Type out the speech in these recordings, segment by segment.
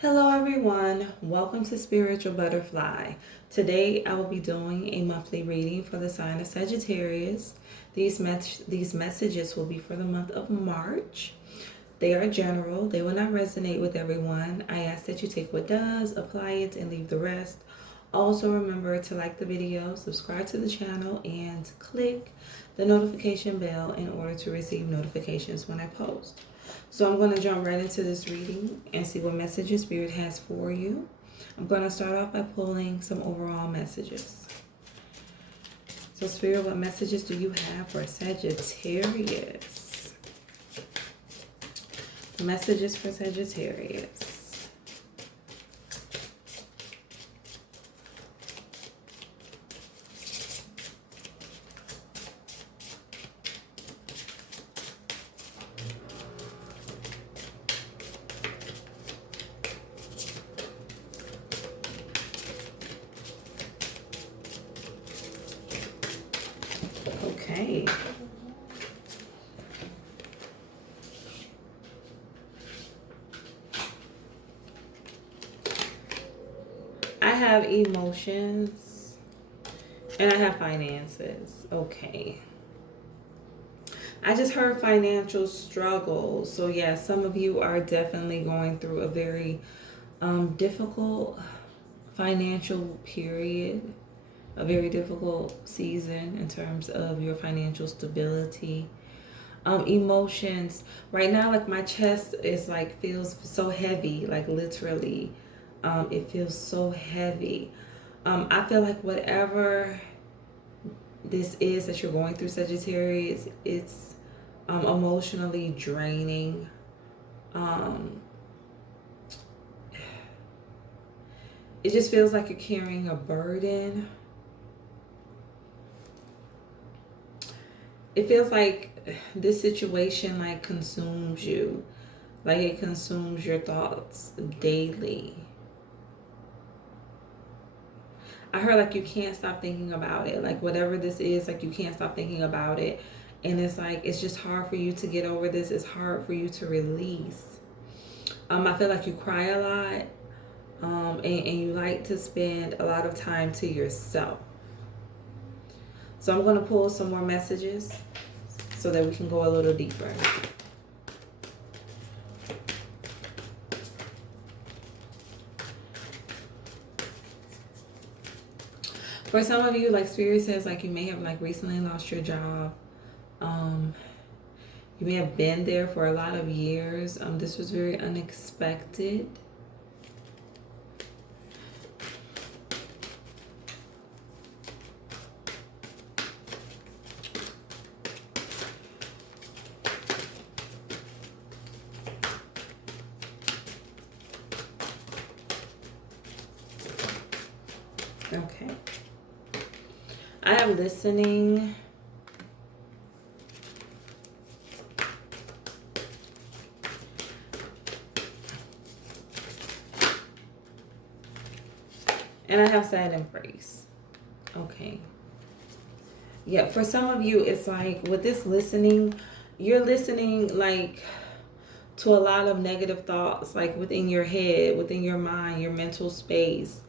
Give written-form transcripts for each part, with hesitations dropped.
Hello everyone, welcome to Spiritual Butterfly. Today I will be doing a monthly reading for the sign of Sagittarius. These messages will be for the month of March. They are general, they will not resonate with everyone. I ask that you take what does, apply it, and leave the rest. Also remember to like the video, subscribe to the channel, and click the notification bell in order to receive notifications when I post. So I'm going to jump right into this reading and see what messages Spirit has for you. I'm going to start off by pulling some overall messages. So Spirit, what messages do you have for Sagittarius? Messages for Sagittarius. Okay. I have emotions and I have finances. Okay. I just heard financial struggles. So yeah, some of you are definitely going through a very difficult financial period, a very difficult season in terms of your financial stability. Emotions right now, like my chest is like feels so heavy, like literally it feels so heavy. I feel like whatever this is that you're going through, Sagittarius, it's emotionally draining. It just feels like you're carrying a burden. It feels like this situation like consumes you, like it consumes your thoughts daily. I heard like you can't stop thinking about it, like whatever this is, like you can't stop thinking about it, and it's like it's just hard for you to get over this. It's hard for you to release. I feel like you cry a lot, and you like to spend a lot of time to yourself. So I'm going to pull some more messages so that we can go a little deeper. For some of you, like Spirit says, like you may have like recently lost your job. You may have been there for a lot of years. This was very unexpected. Okay. I am listening. And I have sad embrace. Okay. Yeah, for some of you, it's like with this listening, you're listening like to a lot of negative thoughts, like within your head, within your mind, your mental space.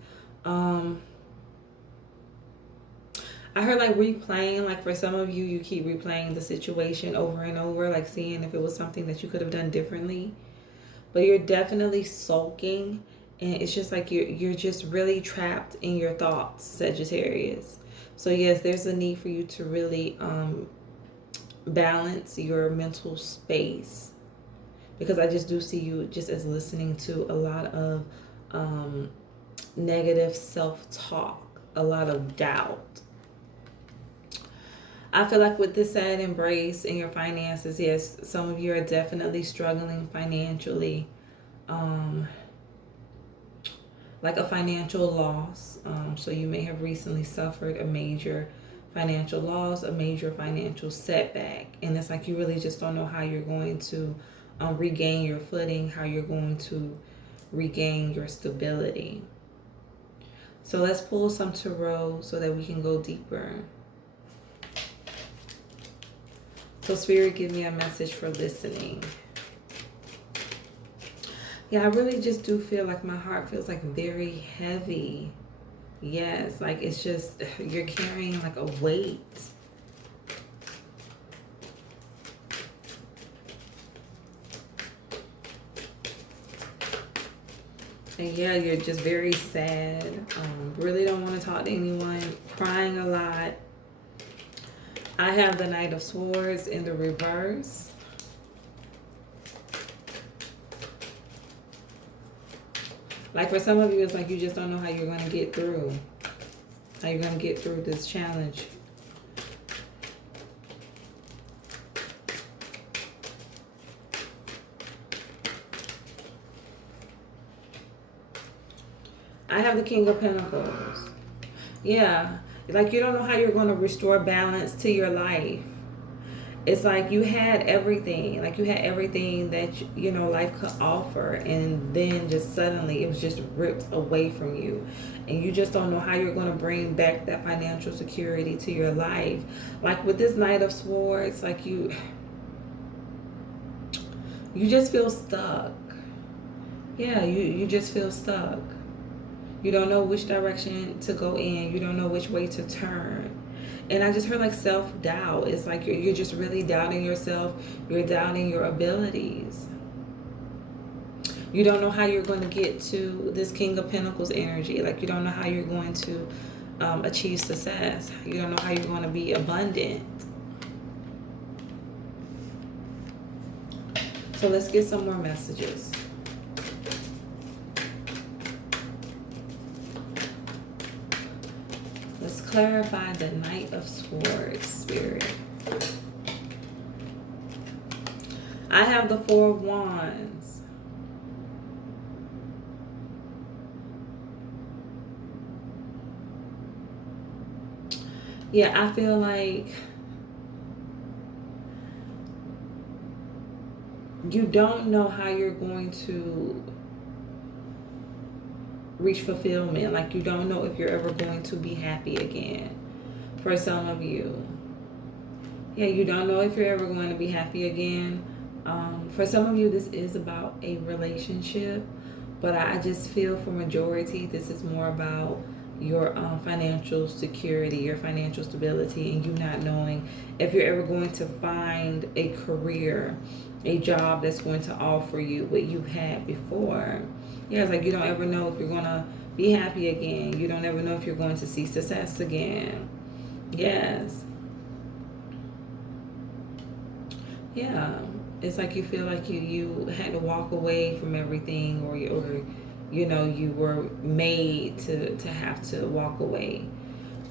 I heard like replaying, like for some of you, you keep replaying the situation over and over, like seeing if it was something that you could have done differently. But you're definitely sulking, and it's just like you're just really trapped in your thoughts, Sagittarius. So yes, there's a need for you to really balance your mental space, because I just do see you just as listening to a lot of negative self-talk, a lot of doubt. I feel like with this sad embrace in your finances, yes, some of you are definitely struggling financially. Like a financial loss. So you may have recently suffered a major financial loss, a major financial setback. And it's like you really just don't know how you're going to regain your footing, how you're going to regain your stability. So let's pull some tarot so that we can go deeper. So Spirit, give me a message for listening. Yeah, I really just do feel like my heart feels like very heavy. Yes, like it's just, you're carrying like a weight. And yeah, you're just very sad. Really don't want to talk to anyone. Crying a lot. I have the Knight of Swords in the reverse. Like for some of you, it's like you just don't know how you're going to get through. How you're going to get through this challenge. I have the King of Pentacles. Yeah. Like you don't know how you're going to restore balance to your life. It's like you had everything. Like you had everything that, you know, life could offer. And then just suddenly it was just ripped away from you. And you just don't know how you're going to bring back that financial security to your life. Like with this Knight of Swords, like you just feel stuck. Yeah, you just feel stuck. You don't know which direction to go in. You don't know which way to turn. And I just heard like self-doubt. It's like you're just really doubting yourself. You're doubting your abilities. You don't know how you're going to get to this King of Pentacles energy. Like you don't know how you're going to achieve success. You don't know how you're going to be abundant. So let's get some more messages. Let's clarify the Knight of Swords, Spirit. I have the Four of Wands. Yeah, I feel like you don't know how you're going to reach fulfillment. Like you don't know if you're ever going to be happy again. For some of you. Yeah, you don't know if you're ever going to be happy again. For some of you, this is about a relationship. But I just feel for majority, this is more about your financial security, your financial stability, and you not knowing if you're ever going to find a career, a job that's going to offer you what you had before. Yeah, it's like you don't ever know if you're going to be happy again. You don't ever know if you're going to see success again. Yes. Yeah. It's like you feel like you had to walk away from everything, or you know, you were made to have to walk away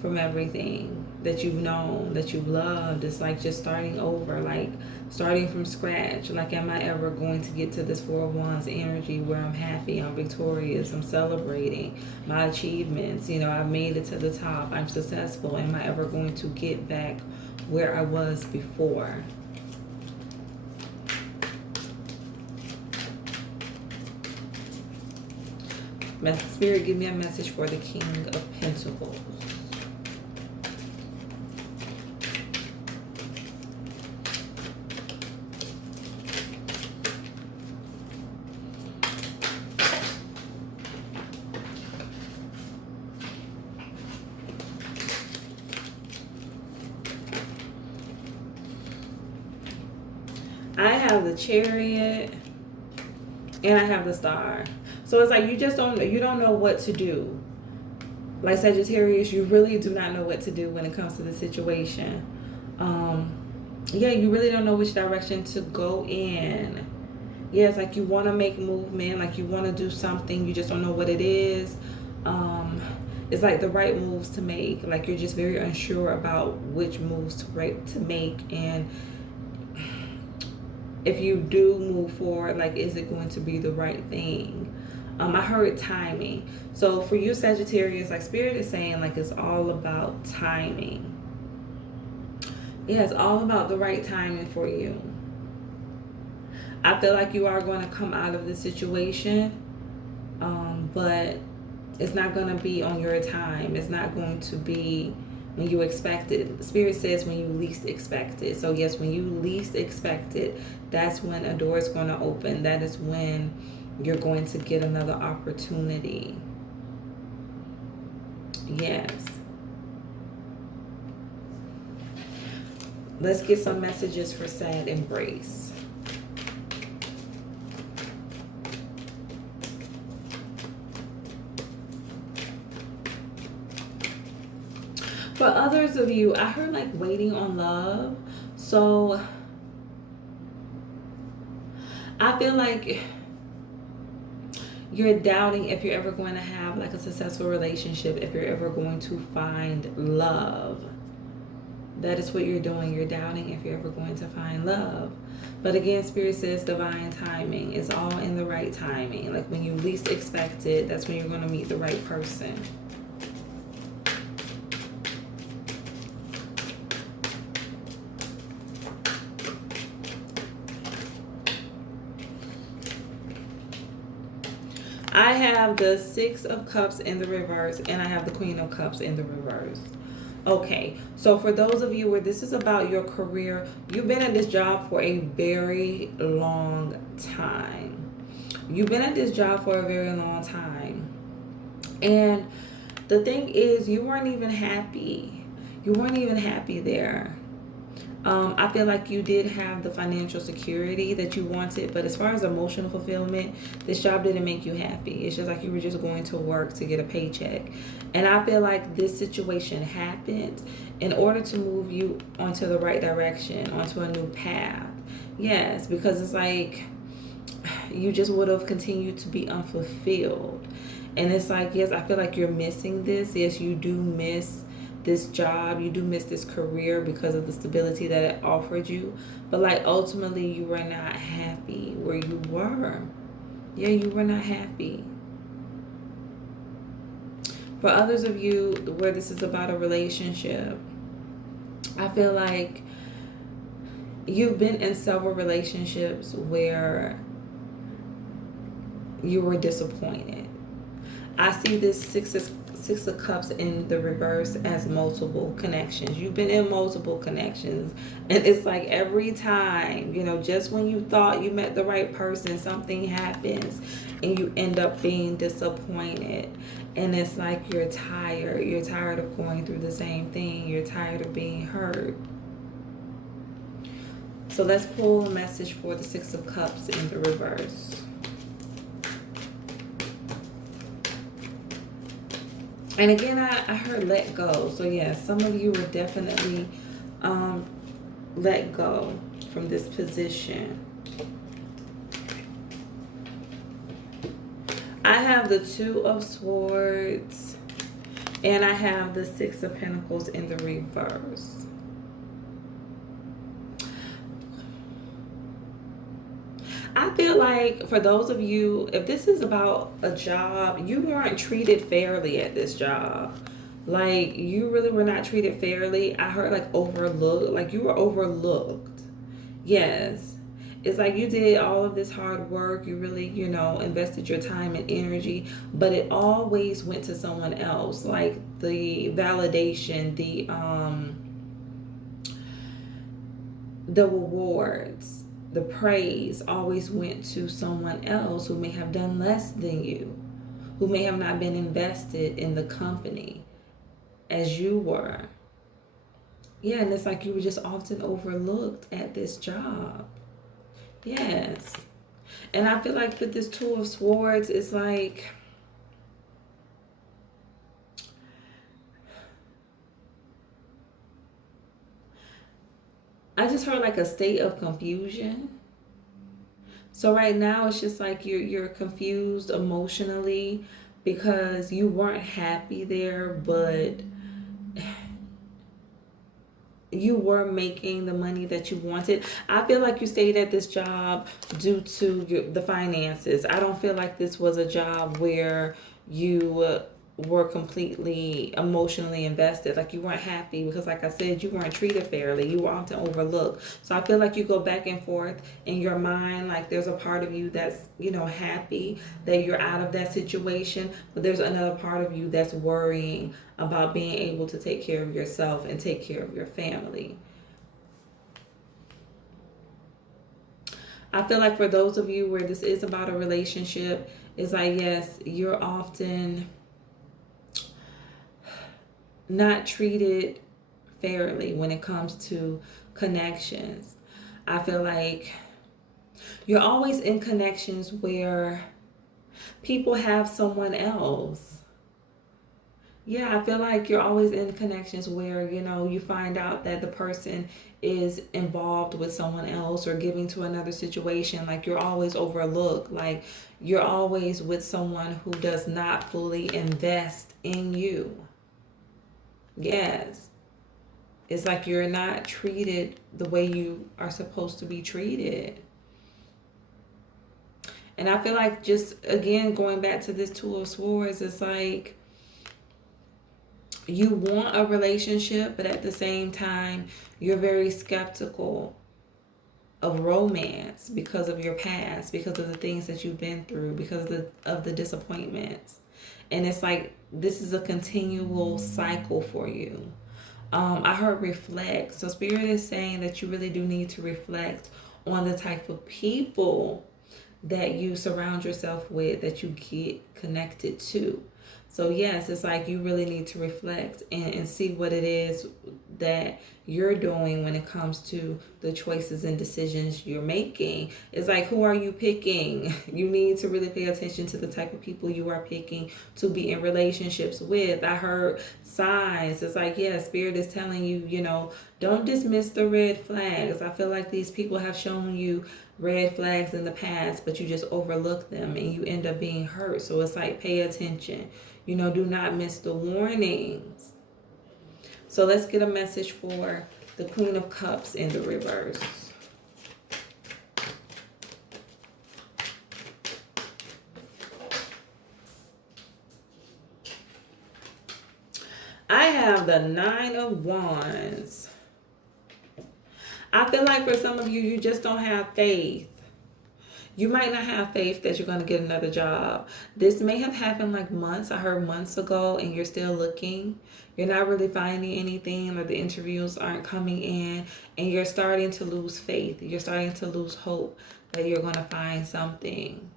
from everything that you've known, that you've loved. It's like just starting over, like starting from scratch. Like, am I ever going to get to this Four of Wands energy where I'm happy, I'm victorious, I'm celebrating my achievements, you know, I've made it to the top, I'm successful. Am I ever going to get back where I was before? Spirit, give me a message for the King of Pentacles. I have the Chariot and I have the Star. So it's like you don't know what to do. Like Sagittarius, you really do not know what to do when it comes to the situation. Yeah, you really don't know which direction to go in. Yeah, it's like you want to make movement, like you want to do something, you just don't know what it is. It's like the right moves to make. Like you're just very unsure about which moves to make, and if you do move forward, like is it going to be the right thing? I heard timing. So for you Sagittarius, like Spirit is saying, like it's all about timing. Yeah, it's all about the right timing for you. I feel like you are going to come out of the situation, but it's not going to be on your time. It's not going to be when you expect it. Spirit says when you least expect it. So yes, when you least expect it, that's when a door is going to open. That is when You're going to get another opportunity. Yes. Let's get some messages for sad embrace. For others of you, I heard like waiting on love. So I feel like you're doubting if you're ever going to have like a successful relationship, if you're ever going to find love. That is what you're doing. You're doubting if you're ever going to find love. But again, Spirit says divine timing is all in the right timing. Like when you least expect it, that's when you're going to meet the right person. I have the Six of Cups in the reverse, and I have the Queen of Cups in the reverse. Okay, so for those of you where this is about your career, you've been at this job for a very long time. You've been at this job for a very long time. And the thing is, you weren't even happy. You weren't even happy there. I feel like you did have the financial security that you wanted, but as far as emotional fulfillment, this job didn't make you happy. It's just like you were just going to work to get a paycheck. And I feel like this situation happened in order to move you onto the right direction, onto a new path. Yes, because it's like you just would have continued to be unfulfilled. And it's like, yes, I feel like you're missing this. Yes, you do miss this job, you do miss this career because of the stability that it offered you, but like ultimately you were not happy where you were. Yeah, you were not happy. For others of you where this is about a relationship, I feel like you've been in several relationships where you were disappointed. I see this Six of Cups in the reverse as multiple connections. You've been in multiple connections. And it's like every time, just when you thought you met the right person, something happens and you end up being disappointed. And it's like you're tired. You're tired of going through the same thing. You're tired of being hurt. So let's pull a message for the Six of Cups in the reverse. And again, I heard let go. So yeah, some of you will definitely let go from this position. I have the Two of Swords and I have the Six of Pentacles in the reverse. I feel like for those of you, if this is about a job, you weren't treated fairly at this job. Like, you really were not treated fairly. I heard like overlooked. Like, you were overlooked. Yes. It's like you did all of this hard work. You really, invested your time and energy, but it always went to someone else. Like the validation, the rewards, the praise always went to someone else who may have done less than you, who may have not been invested in the company as you were. Yeah, and it's like you were just often overlooked at this job. Yes. And I feel like with this Two of Swords, it's like I just heard like a state of confusion. So right now it's just like you're confused emotionally because you weren't happy there, but you were making the money that you wanted. I feel like you stayed at this job due to the finances. I don't feel like this was a job where you were completely emotionally invested. Like you weren't happy because, like I said, you weren't treated fairly. You were often overlooked. So I feel like you go back and forth in your mind. Like there's a part of you that's, happy that you're out of that situation. But there's another part of you that's worrying about being able to take care of yourself and take care of your family. I feel like for those of you where this is about a relationship, it's like, yes, you're often not treated fairly when it comes to connections. I feel like you're always in connections where people have someone else. Yeah, I feel like you're always in connections where, you find out that the person is involved with someone else or giving to another situation. Like you're always overlooked. Like you're always with someone who does not fully invest in you. Yes. It's like you're not treated the way you are supposed to be treated. And I feel like, just again, going back to this Two of Swords, it's like you want a relationship, but at the same time, you're very skeptical of romance because of your past, because of the things that you've been through, because of the disappointments. And it's like this is a continual cycle for you. I heard reflect. So Spirit is saying that you really do need to reflect on the type of people that you surround yourself with, that you get connected to. So yes, it's like you really need to reflect and see what it is that you're doing when it comes to the choices and decisions you're making. It's like, who are you picking? You need to really pay attention to the type of people you are picking to be in relationships with. I heard signs. It's like, yeah, Spirit is telling you, don't dismiss the red flags. I feel like these people have shown you red flags in the past, but you just overlook them and you end up being hurt. So it's like, pay attention. Do not miss the warnings. So let's get a message for the Queen of Cups in the reverse. I have the Nine of Wands. I feel like for some of you, you just don't have faith. You might not have faith that you're going to get another job. This may have happened like months. I heard months ago, and you're still looking. You're not really finding anything, or the interviews aren't coming in, and you're starting to lose faith. You're starting to lose hope that you're going to find something.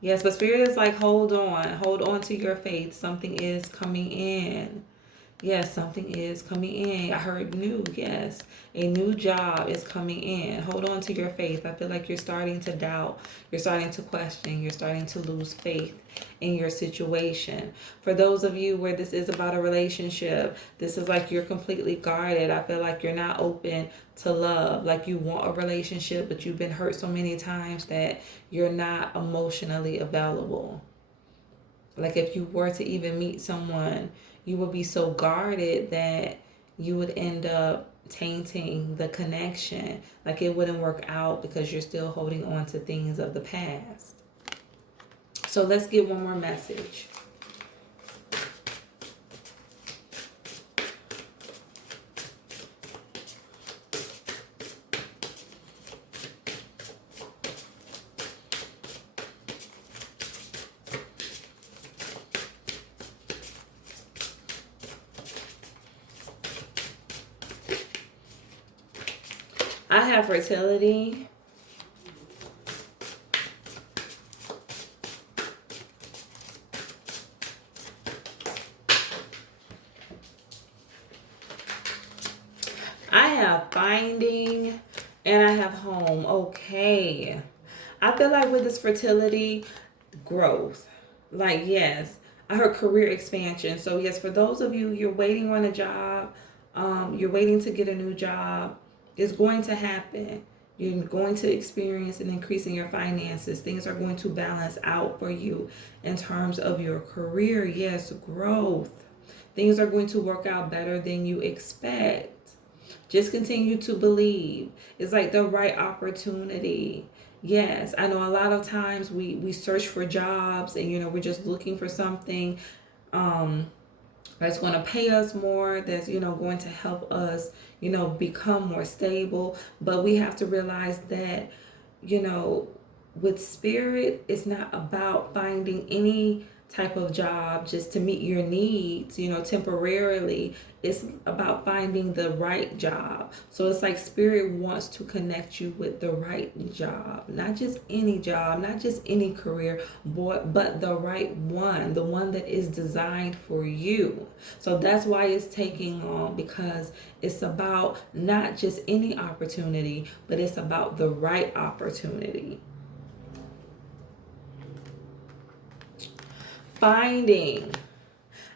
Yes, but Spirit is like, hold on. Hold on to your faith. Something is coming in. Yes, something is coming in. I heard new. Yes, a new job is coming in. Hold on to your faith. I feel like you're starting to doubt. You're starting to question. You're starting to lose faith in your situation. For those of you where this is about a relationship, this is like you're completely guarded. I feel like you're not open to love. Like you want a relationship, but you've been hurt so many times that you're not emotionally available. Like if you were to even meet someone, you would be so guarded that you would end up tainting the connection. Like it wouldn't work out because you're still holding on to things of the past. So let's get one more message. I have fertility. I have finding, and I have home. Okay. I feel like with this fertility, growth. Like, yes, I heard career expansion. So, yes, for those of you, you're waiting on a job, you're waiting to get a new job, it's going to happen. You're going to experience an increase in your finances. Things are going to balance out for you in terms of your career. Yes, growth. Things are going to work out better than you expect. Just continue to believe. It's like the right opportunity. Yes, I know a lot of times we search for jobs and, we're just looking for something that's going to pay us more, that's, going to help us, become more stable. But we have to realize that, with Spirit, it's not about finding any type of job just to meet your needs, temporarily. It's about finding the right job. So it's like Spirit wants to connect you with the right job, not just any job, not just any career, but the right one, the one that is designed for you. So that's why it's taking on, because it's about not just any opportunity, but it's about the right opportunity. Finding.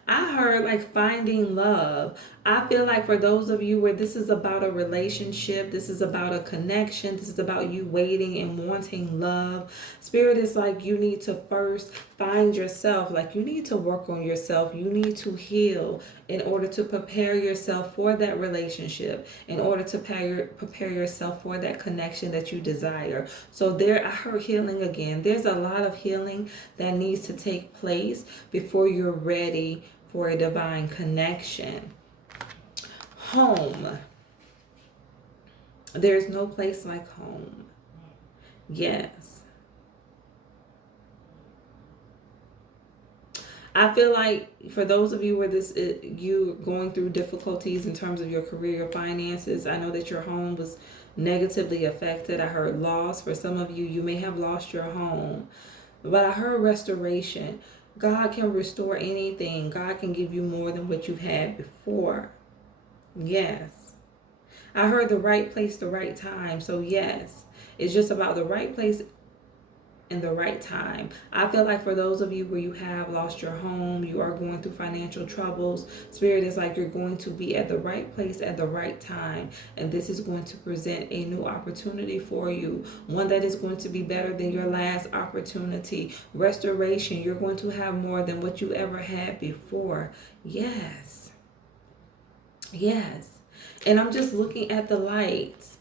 I heard like finding love. I feel like for those of you where this is about a relationship, this is about a connection, this is about you waiting and wanting love. Spirit is like you need to first find yourself. Like you need to work on yourself. You need to heal in order to prepare yourself for that relationship, in order to prepare yourself for that connection that you desire. So I heard healing again. There's a lot of healing that needs to take place before you're ready for a divine connection. Home. There's no place like home. Yes. I feel like for those of you where you're going through difficulties in terms of your career, your finances, I know that your home was negatively affected. I heard loss. For some of you, you may have lost your home. But I heard restoration. God can restore anything. God can give you more than what you've had before. Yes. I heard the right place, the right time. So yes, it's just about the right place in the right time. I feel like for those of you where you have lost your home, you are going through financial troubles, Spirit is like you're going to be at the right place at the right time, and this is going to present a new opportunity for you, one that is going to be better than your last opportunity. Restoration, you're going to have more than what you ever had before. Yes. Yes. And I'm just looking at the lights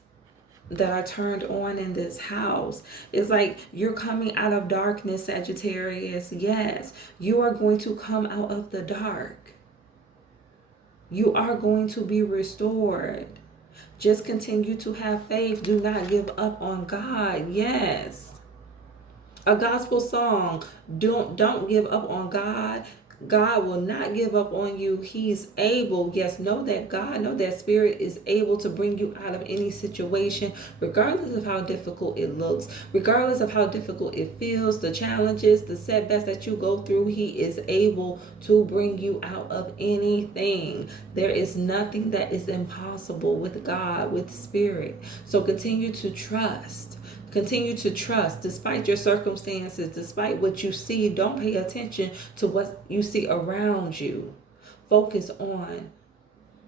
that are turned on in this house. It's like you're coming out of darkness, Sagittarius. Yes, you are going to come out of the dark. You are going to be restored. Just continue to have faith. Do not give up on God. Yes. A gospel song. Don't give up on God. God will not give up on you. He's able. Yes, know that Spirit is able to bring you out of any situation, regardless of how difficult it looks, regardless of how difficult it feels, the challenges, the setbacks that you go through. He is able to bring you out of anything. There is nothing that is impossible with God, with Spirit. So continue to trust. Continue to trust despite your circumstances, despite what you see. Don't pay attention to what you see around you. Focus on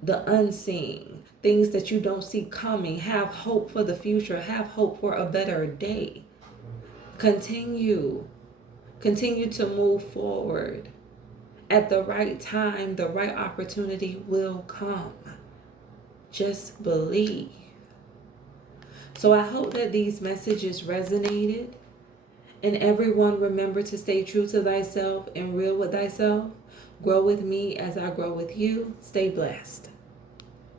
the unseen, things that you don't see coming. Have hope for the future. Have hope for a better day. Continue to move forward. At the right time, the right opportunity will come. Just believe. So I hope that these messages resonated, and everyone remember to stay true to thyself and real with thyself. Grow with me as I grow with you. Stay blessed.